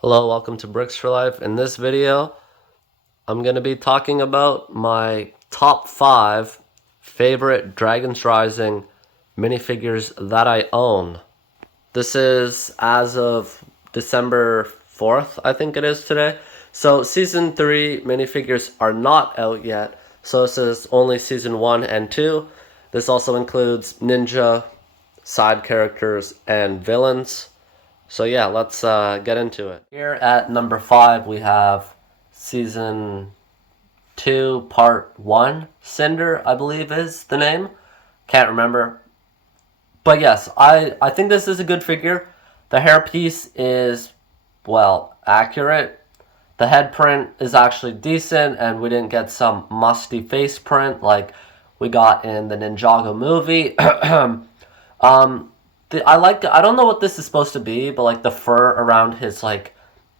Hello, welcome to Bricks for Life. In this video, I'm going to be talking about my top 5 favorite Dragons Rising minifigures that I own. This is as of December 4th, I think it is today. So Season 3 minifigures are not out yet. So this is only Season 1 and 2. This also includes ninja, side characters, and villains. So yeah, let's get into it. Here at number 5, we have Season 2, Part 1. Cinder, I believe is the name. Can't remember. But yes, I think this is a good figure. The hairpiece is, well, accurate. The head print is actually decent, and we didn't get some musty face print like we got in the Ninjago movie. I don't know what this is supposed to be, but like the fur around his like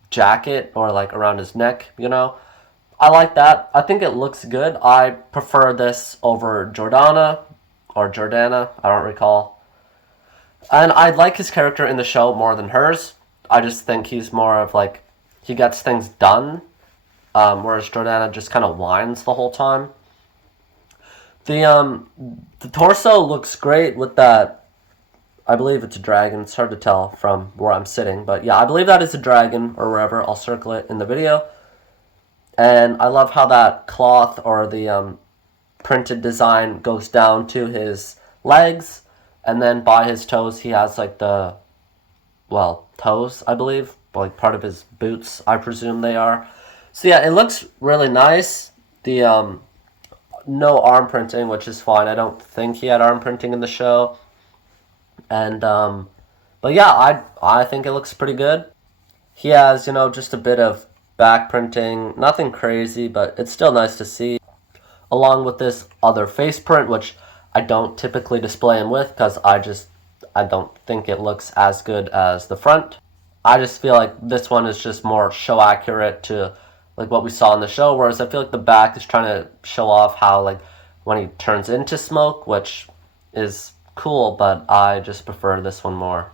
jacket or like around his neck, I like that. I think it looks good. I prefer this over Jordana or Jordana, I don't recall. And I like his character in the show more than hers. I just think he's more of like he gets things done, whereas Jordana just kind of whines the whole time. The torso looks great with that. I believe it's a dragon. It's hard to tell from where I'm sitting. But yeah, I believe that is a dragon or wherever. I'll circle it in the video. And I love how that cloth or the printed design goes down to his legs. And then by his toes, he has like the, well, toes, I believe. Like part of his boots, I presume they are. So yeah, it looks really nice. The no arm printing, which is fine. I don't think he had arm printing in the show. And but yeah, I think it looks pretty good. He has, just a bit of back printing, nothing crazy, but it's still nice to see. Along with this other face print, which I don't typically display him with because I don't think it looks as good as the front. I just feel like this one is just more show accurate to like what we saw in the show, whereas I feel like the back is trying to show off how like when he turns into smoke, which is cool, but I just prefer this one more.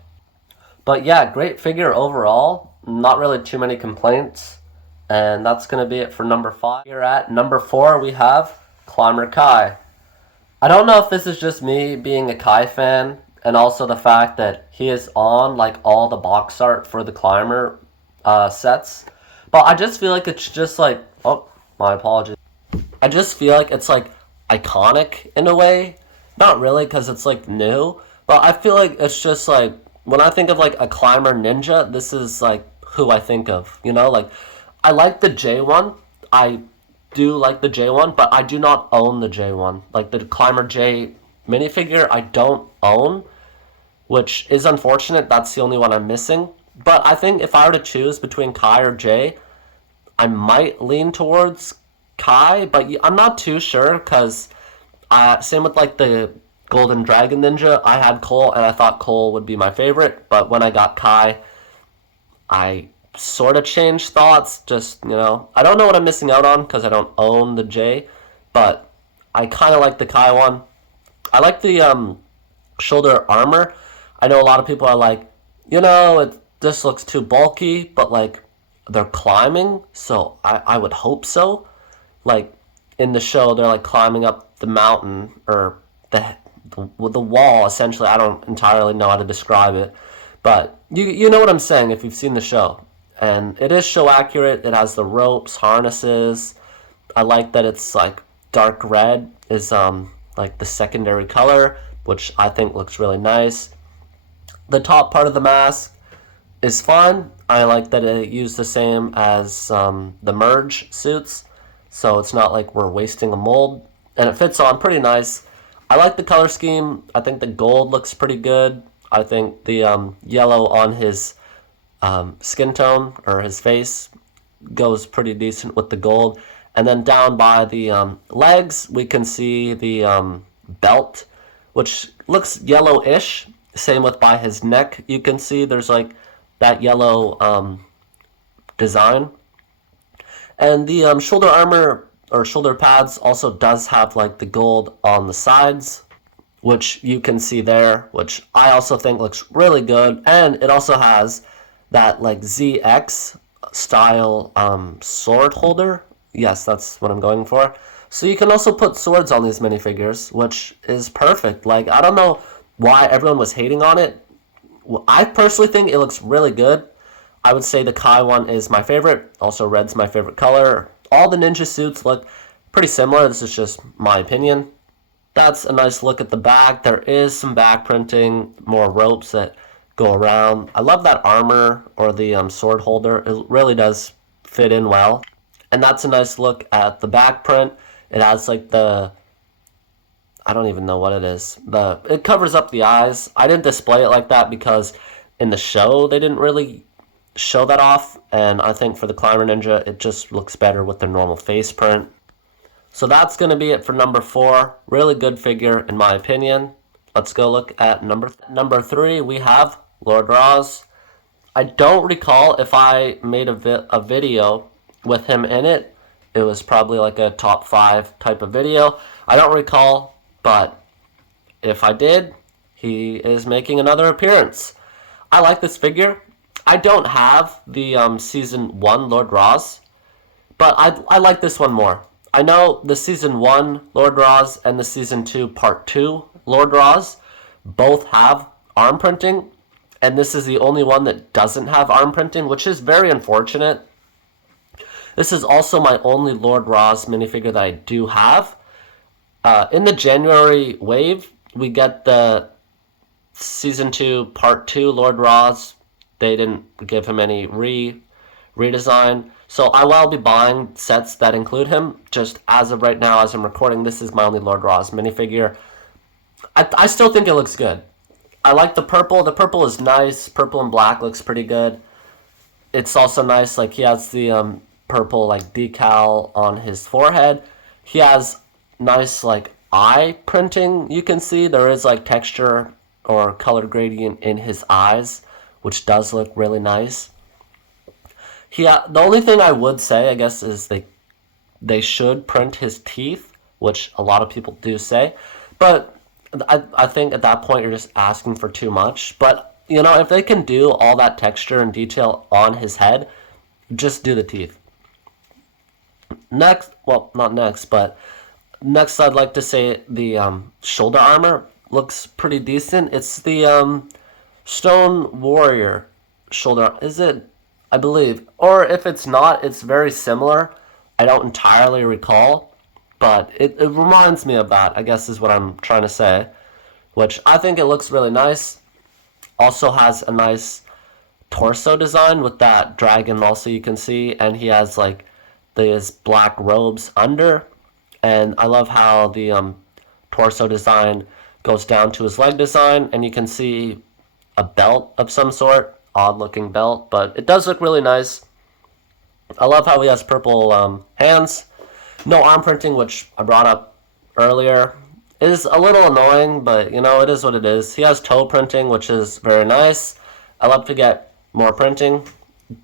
But yeah, great figure overall. Not really too many complaints. And that's going to be it for number 5. Here at number 4, we have Climber Kai. I don't know if this is just me being a Kai fan, and also the fact that he is on like all the box art for the Climber sets. But I just feel like it's just like, oh, my apologies. I just feel like it's like iconic in a way. Not really, because it's like new, but I feel like it's just like when I think of like a climber ninja, this is like who I think of. Like I like the J one. I do like the J one, but I do not own the J one. Like the Climber J minifigure, I don't own, which is unfortunate. That's the only one I'm missing. But I think if I were to choose between Kai or J, I might lean towards Kai, but I'm not too sure because same with like the Golden Dragon Ninja. I had Cole and I thought Cole would be my favorite, but when I got Kai, I sort of changed thoughts. Just, I don't know what I'm missing out on because I don't own the J, but I kind of like the Kai one. I like the shoulder armor. I know a lot of people are like, this looks too bulky, but like they're climbing, so I would hope so. Like in the show, they're like climbing up the mountain or the wall. Essentially, I don't entirely know how to describe it, but you know what I'm saying if you've seen the show. And it is show accurate. It has the ropes, harnesses. I like that it's like dark red is like the secondary color, which I think looks really nice. The top part of the mask is fun. I like that it used the same as the merge suits, so it's not like we're wasting a mold, and it fits on pretty nice. I like the color scheme. I think the gold looks pretty good. I think the yellow on his skin tone or his face goes pretty decent with the gold. And then down by the legs, we can see the belt, which looks yellowish. Same with by his neck. You can see there's like that yellow design. And the shoulder armor or shoulder pads also does have like the gold on the sides, which you can see there, which I also think looks really good. And it also has that like ZX style sword holder. Yes, that's what I'm going for. So you can also put swords on these minifigures, which is perfect. Like, I don't know why everyone was hating on it. I personally think it looks really good. I would say the Kai one is my favorite. Also, red's my favorite color. All the ninja suits look pretty similar. This is just my opinion. That's a nice look at the back. There is some back printing, more ropes that go around. I love that armor or the sword holder. It really does fit in well. And that's a nice look at the back print. It has like I don't even know what it is. It covers up the eyes. I didn't display it like that because in the show they didn't really show that off, and I think for the Climber Ninja it just looks better with the normal face print. So that's going to be it for number 4. Really good figure in my opinion. Let's go look at number 3. We have Lord Roz. I don't recall if I made a video with him in it. It was probably like a top 5 type of video. I don't recall, but if I did, he is making another appearance. I like this figure. I don't have the Season 1 Lord Roz, but I like this one more. I know the Season 1 Lord Roz and the Season 2 Part 2 Lord Roz both have arm printing, and this is the only one that doesn't have arm printing, which is very unfortunate. This is also my only Lord Roz minifigure that I do have. In the January wave, we get the Season 2 Part 2 Lord Roz. They didn't give him any redesign. So I will be buying sets that include him. Just as of right now, as I'm recording, this is my only Lord Roz minifigure. I still think it looks good. I like the purple. The purple is nice. Purple and black looks pretty good. It's also nice, like he has the purple like decal on his forehead. He has nice like eye printing. You can see there is like texture or color gradient in his eyes, which does look really nice. The only thing I would say, I guess, is they should print his teeth, which a lot of people do say. But I think at that point you're just asking for too much. But, you know, if they can do all that texture and detail on his head, just do the teeth. Next, well, not next, but next I'd like to say the shoulder armor looks pretty decent. It's the Stone Warrior shoulder. Is it? I believe. Or if it's not, it's very similar. I don't entirely recall, but it reminds me of that, I guess is what I'm trying to say, which I think it looks really nice. Also has a nice torso design with that dragon also you can see, and he has like these black robes under, and I love how the torso design goes down to his leg design, and you can see a belt of some sort. Odd looking belt, but it does look really nice. I love how he has purple hands. No arm printing, which I brought up earlier. It is a little annoying, but you know, it is what it is. He has toe printing, which is very nice. I love to get more printing.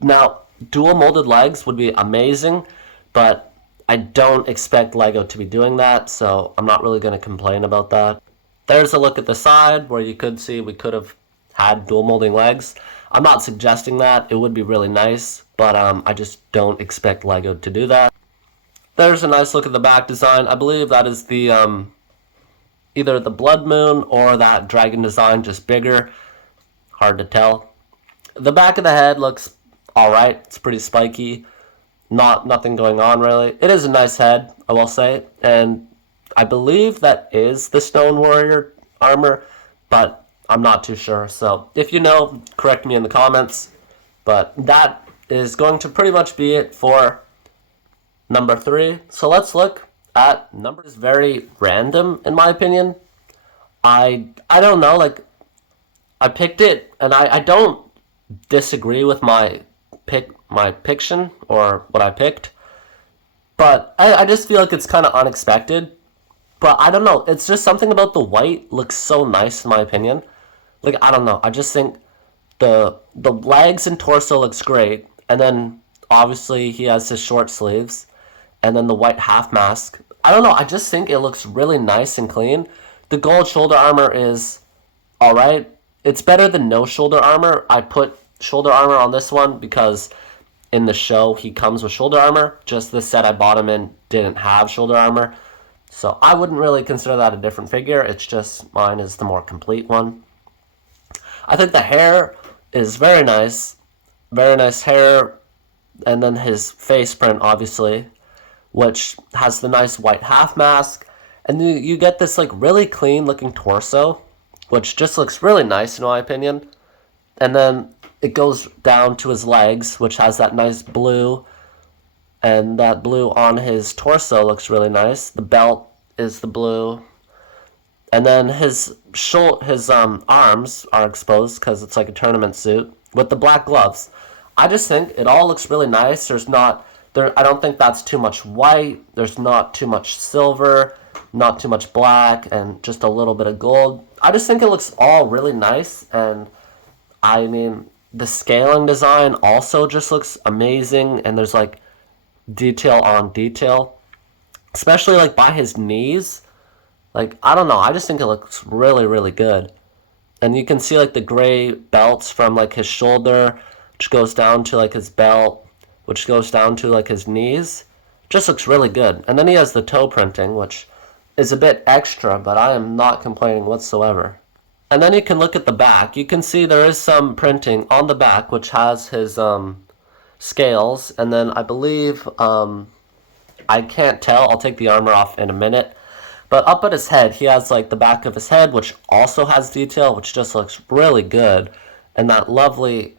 Now, dual molded legs would be amazing, but I don't expect LEGO to be doing that, so I'm not really going to complain about that. There's a look at the side where you could see we could have had dual molding legs. I'm not suggesting that. It would be really nice, but I just don't expect LEGO to do that. There's a nice look at the back design. I believe that is the either the Blood Moon or that dragon design, just bigger. Hard to tell. The back of the head looks alright. It's pretty spiky. Nothing going on really. It is a nice head, I will say, and I believe that is the Stone Warrior armor, but I'm not too sure. So if you know, correct me in the comments. But that is going to pretty much be it for number 3. So let's look at numbers. Very random in my opinion. I don't know, like I picked it and I don't disagree with my piction or what I picked. But I just feel like it's kind of unexpected. But I don't know, it's just something about the white looks so nice in my opinion. Like, I don't know, I just think the legs and torso looks great, and then obviously he has his short sleeves, and then the white half mask. I don't know, I just think it looks really nice and clean. The gold shoulder armor is alright. It's better than no shoulder armor. I put shoulder armor on this one because in the show he comes with shoulder armor. Just the set I bought him in didn't have shoulder armor. So I wouldn't really consider that a different figure. It's just mine is the more complete one. I think the hair is very nice. Very nice hair. And then his face print, obviously, which has the nice white half mask. And you get this like really clean looking torso, which just looks really nice in my opinion. And then it goes down to his legs, which has that nice blue. And that blue on his torso looks really nice. The belt is the blue. And then his arms are exposed because it's like a tournament suit with the black gloves. I just think it all looks really nice. I don't think that's too much white. There's not too much silver, not too much black, and just a little bit of gold. I just think it looks all really nice. And I mean, the scaling design also just looks amazing. And there's like detail on detail, especially like by his knees. Like, I don't know, I just think it looks really, really good. And you can see like the gray belts from like his shoulder, which goes down to like his belt, which goes down to like his knees. Just looks really good. And then he has the toe printing, which is a bit extra, but I am not complaining whatsoever. And then you can look at the back. You can see there is some printing on the back, which has his scales. And then I believe, I can't tell, I'll take the armor off in a minute. But up at his head, he has like the back of his head, which also has detail, which just looks really good. And that lovely,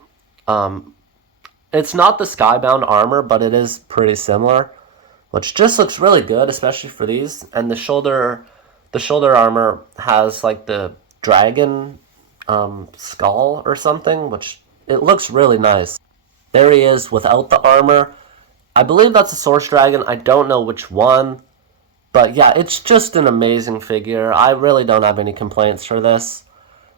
it's not the skybound armor, but it is pretty similar, which just looks really good, especially for these. And the shoulder armor has like the dragon skull or something, which it looks really nice. There he is without the armor. I believe that's a Source Dragon. I don't know which one. But yeah, it's just an amazing figure. I really don't have any complaints for this.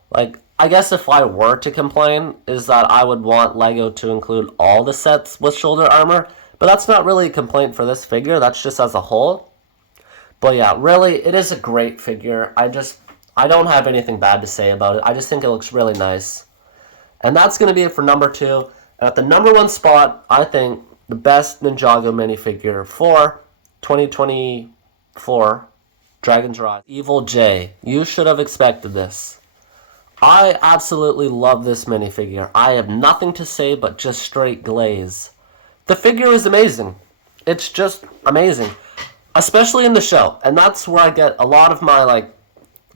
Like, I guess if I were to complain, is that I would want LEGO to include all the sets with shoulder armor. But that's not really a complaint for this figure. That's just as a whole. But yeah, really, it is a great figure. I don't have anything bad to say about it. I just think it looks really nice. And that's going to be it for number 2. And at the number 1 spot, I think the best Ninjago minifigure for 2024, Dragon's Rise, Evil J. You should have expected this. I absolutely love this minifigure. I have nothing to say but just straight glaze. The figure is amazing. It's just amazing. Especially in the show. And that's where I get a lot of my like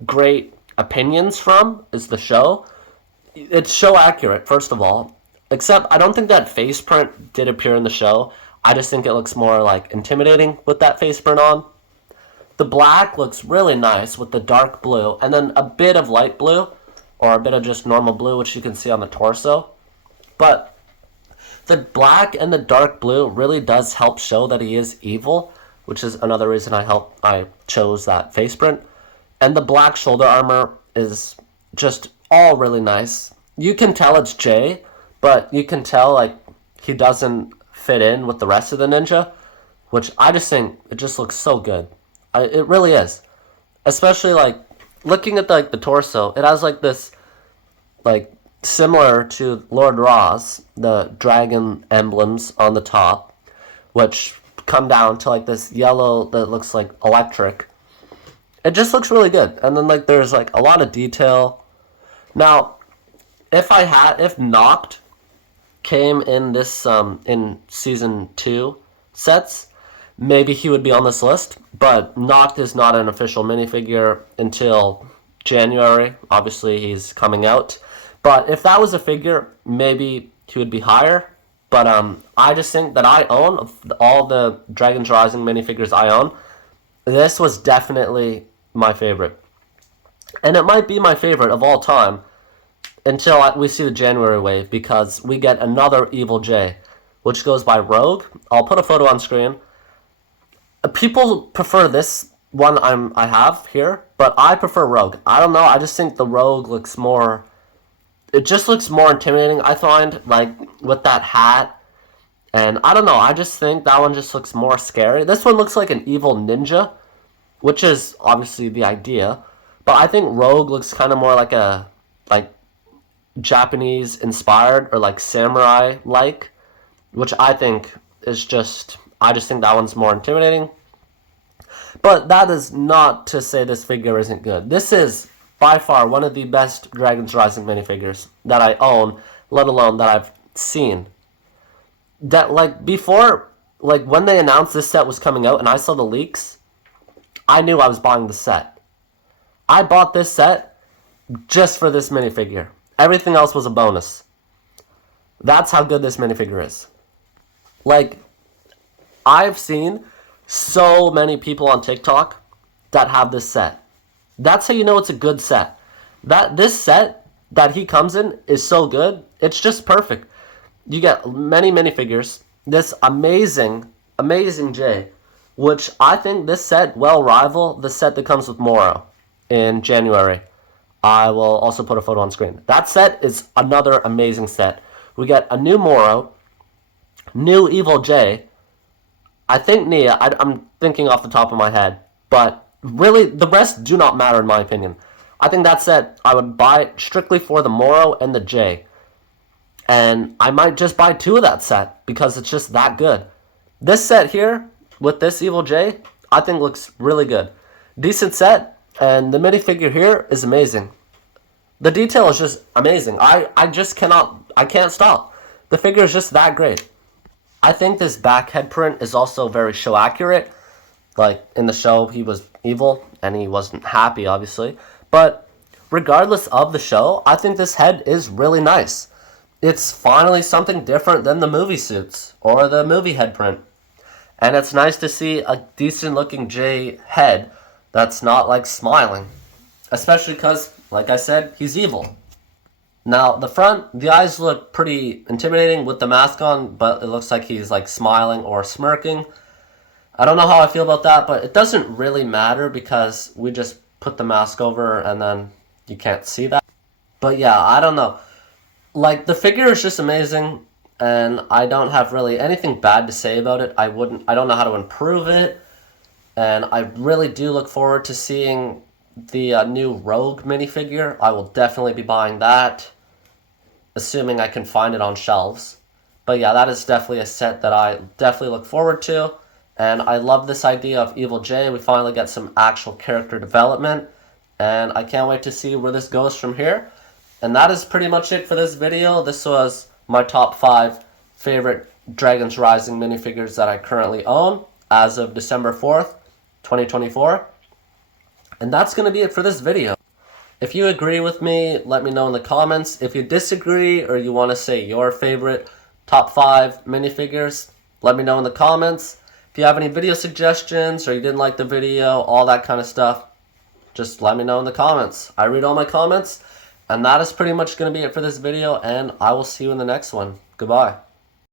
great opinions from, is the show. It's show accurate, first of all. Except I don't think that face print did appear in the show. I just think it looks more like intimidating with that face print on. The black looks really nice with the dark blue, and then a bit of light blue, or a bit of just normal blue, which you can see on the torso. But the black and the dark blue really does help show that he is evil, which is another reason I chose that face print. And the black shoulder armor is just all really nice. You can tell it's Jay, but you can tell like he doesn't fit in with the rest of the ninja, which I just think it just looks so good. It really is. Especially like looking at like the torso, it has like this like similar to Lord Ra's, the dragon emblems on the top, which come down to like this yellow that looks like electric. It just looks really good. And then like there's like a lot of detail. Now, if Noct came in this in season 2 sets, maybe he would be on this list. But Noct is not an official minifigure until January. Obviously, he's coming out. But if that was a figure, maybe he would be higher. But I just think that I own, of all the Dragon's Rising minifigures I own, this was definitely my favorite. And it might be my favorite of all time until we see the January wave, because we get another Evil J, which goes by Rogue. I'll put a photo on screen. People prefer this one I have here, but I prefer Rogue. I don't know, I just think the Rogue looks more... It just looks more intimidating, I find, like, with that hat. And I don't know, I just think that one just looks more scary. This one looks like an evil ninja, which is obviously the idea. But I think Rogue looks kind of more like a, Japanese inspired or like samurai like, which I think is just, I just think that one's more intimidating. But that is not to say this figure isn't good. This is by far one of the best Dragons Rising minifigures that I own, let alone that I've seen. That, like, before, like, when they announced this set was coming out and I saw the leaks, I knew I was buying the set. I bought this set just for this minifigure. Everything else was a bonus. That's how good this minifigure is. Like, I've seen so many people on TikTok that have this set. That's how you know it's a good set. This set that he comes in is so good. It's just perfect. You get many minifigures. This amazing J, which I think this set will rival the set that comes with Moro in January. I will also put a photo on screen. That set is another amazing set. We get a new Moro, new Evil J, I think Nia, I'm thinking off the top of my head, but really the rest do not matter in my opinion. I think that set I would buy strictly for the Moro and the J. And I might just buy 2 of that set because it's just that good. This set here with this Evil J, I think looks really good. Decent set, and the minifigure here is amazing. The detail is just amazing. I can't stop. The figure is just that great. I think this back head print is also very show accurate. Like, in the show, he was evil, and he wasn't happy, obviously. But regardless of the show, I think this head is really nice. It's finally something different than the movie suits, or the movie head print. And it's nice to see a decent-looking J head that's not, like, smiling. Especially because, like I said, he's evil. Now, the front, the eyes look pretty intimidating with the mask on, but it looks like he's like smiling or smirking. I don't know how I feel about that, but it doesn't really matter because we just put the mask over and then you can't see that. But yeah, I don't know. Like, the figure is just amazing, and I don't have really anything bad to say about it. I don't know how to improve it, and I really do look forward to seeing the new Rogue minifigure. I will definitely be buying that, assuming I can find it on shelves. But yeah, that is definitely a set that I definitely look forward to. And I love this idea of Evil J. We finally get some actual character development. And I can't wait to see where this goes from here. And that is pretty much it for this video. This was my top 5 favorite Dragons Rising minifigures that I currently own as of December 4th, 2024. And that's going to be it for this video. If you agree with me, let me know in the comments. If you disagree or you want to say your favorite top 5 minifigures, let me know in the comments. If you have any video suggestions or you didn't like the video, all that kind of stuff, just let me know in the comments. I read all my comments, and that is pretty much going to be it for this video, and I will see you in the next one. Goodbye.